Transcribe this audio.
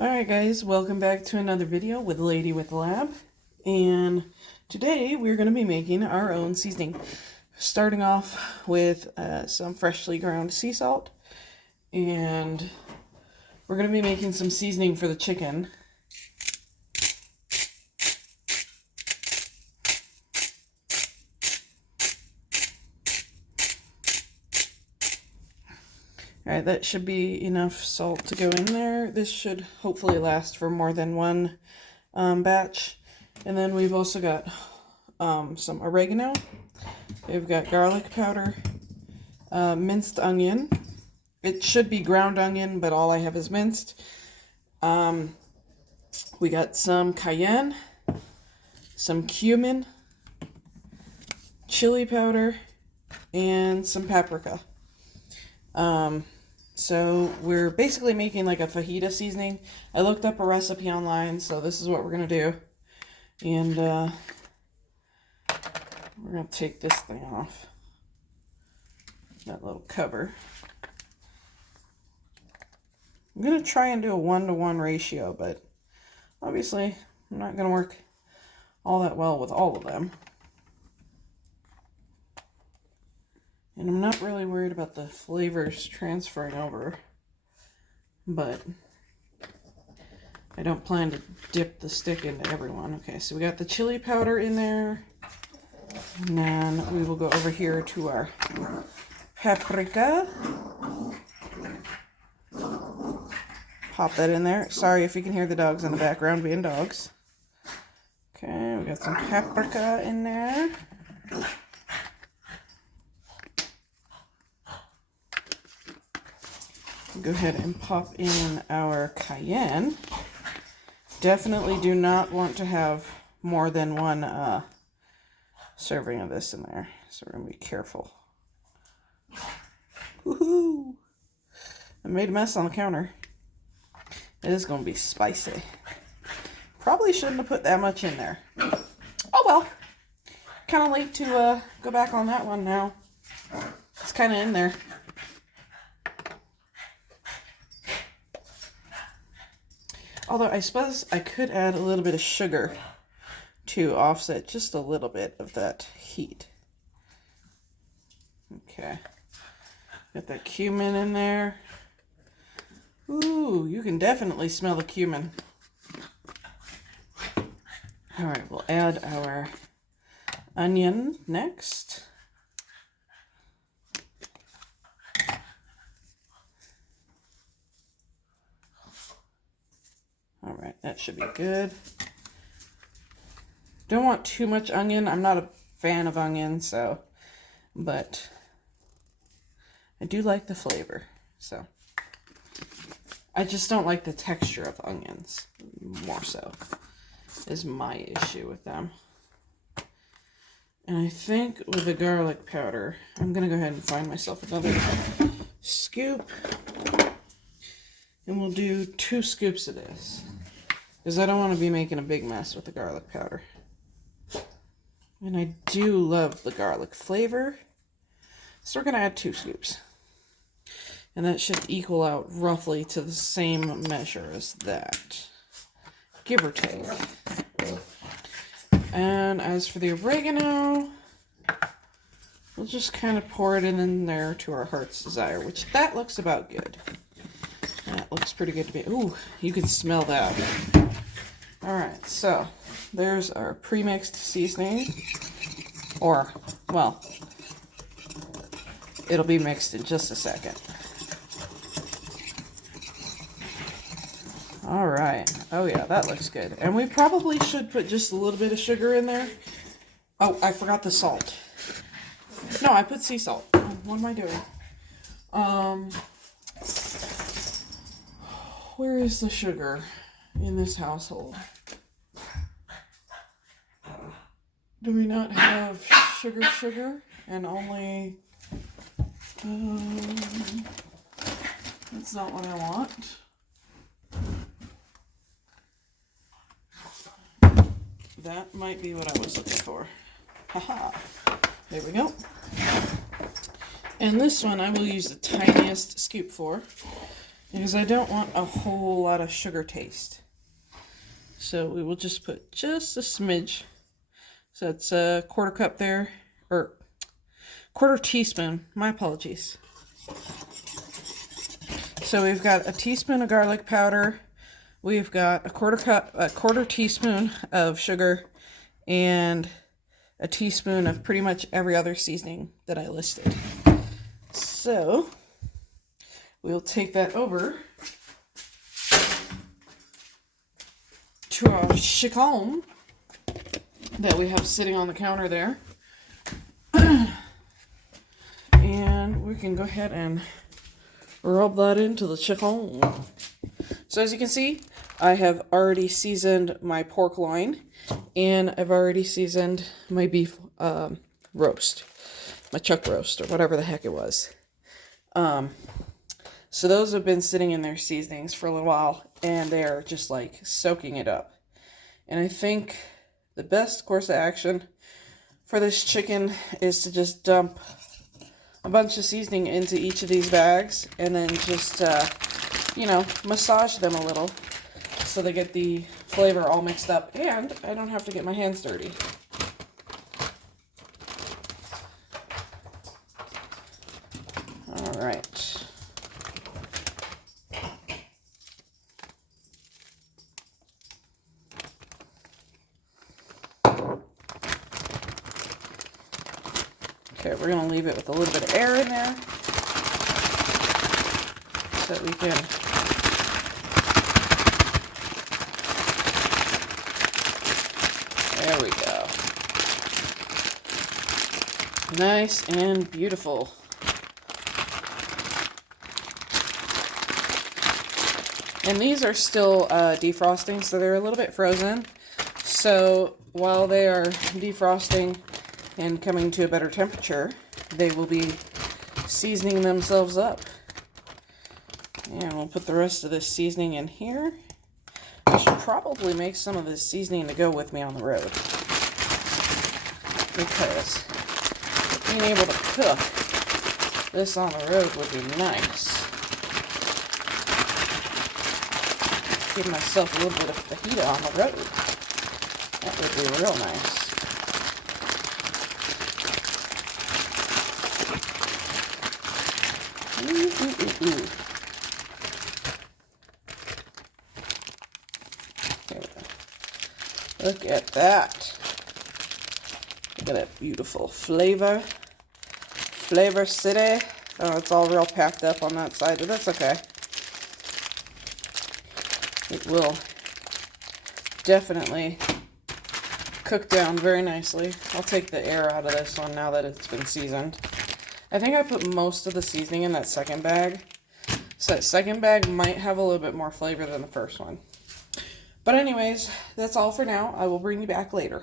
Alright guys, welcome back to another video with Lady with the Lab. And today we're going to be making our own seasoning. Starting off with some freshly ground sea salt. And we're going to be making some seasoning for the chicken. Alright, that should be enough salt to go in there. This should hopefully last for more than one batch. And then we've also got some oregano. We've got garlic powder, minced onion. It should be ground onion, but all I have is minced. We got some cayenne, some cumin, chili powder, and some paprika. So we're basically making like a fajita seasoning. I looked up a recipe online, so this is what we're going to do. And we're going to take this thing off. That little cover. I'm going to try and do a 1-to-1 ratio, but obviously I'm not going to work all that well with all of them. And I'm not really worried about the flavors transferring over, but I don't plan to dip the stick into everyone. Okay, so we got the chili powder in there, and then we will go over here to our paprika. Pop that in there. Sorry if you can hear the dogs in the background being dogs. Okay, we got some paprika in there. Go ahead and pop in our cayenne. Definitely do not want to have more than one serving of this in there, so we're going to be careful. Woohoo! I made a mess on the counter. It is going to be spicy. Probably shouldn't have put that much in there. Oh well. Kind of late to go back on that one now. It's kind of in there. Although I suppose I could add a little bit of sugar to offset just a little bit of that heat. Okay. Got that cumin in there. Ooh, you can definitely smell the cumin. Alright, we'll add our onion next. Alright, that should be good. Don't want too much onion. I'm not a fan of onion, so, but I do like the flavor, so. I just don't like the texture of onions, more so, is my issue with them. And I think with the garlic powder, I'm going to go ahead and find myself another scoop. And we'll do 2 scoops of this. Because I don't want to be making a big mess with the garlic powder. And I do love the garlic flavor. So we're going to add 2 scoops. And that should equal out roughly to the same measure as that. Give or take. And as for the oregano, we'll just kind of pour it in there to our heart's desire. Which, that looks about good. That looks pretty good to me. Ooh, you can smell that. Alright, so there's our pre-mixed seasoning. Or, well, it'll be mixed in just a second. Alright. Oh yeah, that looks good. And we probably should put just a little bit of sugar in there. Oh, I forgot the salt. No, I put sea salt. What am I doing? Where is the sugar in this household? Do we not have sugar, and only, that's not what I want. That might be what I was looking for. Haha. There we go. And this one I will use the tiniest scoop for. because I don't want a whole lot of sugar taste. So we will just put just a smidge. So that's a quarter cup there, or quarter teaspoon, my apologies. So we've got a teaspoon of garlic powder, we've got a quarter teaspoon of sugar, and a teaspoon of pretty much every other seasoning that I listed. So we'll take that over to our chicken that we have sitting on the counter there. And we can go ahead and rub that into the chicken. So as you can see, I have already seasoned my pork loin, and I've already seasoned my beef roast, my chuck roast, or whatever the heck it was. So those have been sitting in their seasonings for a little while, and they're just like soaking it up. And I think the best course of action for this chicken is to just dump a bunch of seasoning into each of these bags, and then just, massage them a little so they get the flavor all mixed up, and I don't have to get my hands dirty. All right. Okay, we're going to leave it with a little bit of air in there so that we can there we go. Nice and beautiful. And these are still defrosting, so they're a little bit frozen. So while they are defrosting and coming to a better temperature, they will be seasoning themselves up. And we'll put the rest of this seasoning in here. I should probably make some of this seasoning to go with me on the road, because being able to cook this on the road would be nice. Give myself a little bit of fajita on the road. That would be real nice. Ooh. There we go. Look at that. Look at that beautiful flavor. Flavor City. Oh, it's all real packed up on that side, but that's okay. It will definitely cook down very nicely. I'll take the air out of this one now that it's been seasoned. I think I put most of the seasoning in that second bag. So that second bag might have a little bit more flavor than the first one. But anyways, that's all for now. I will bring you back later.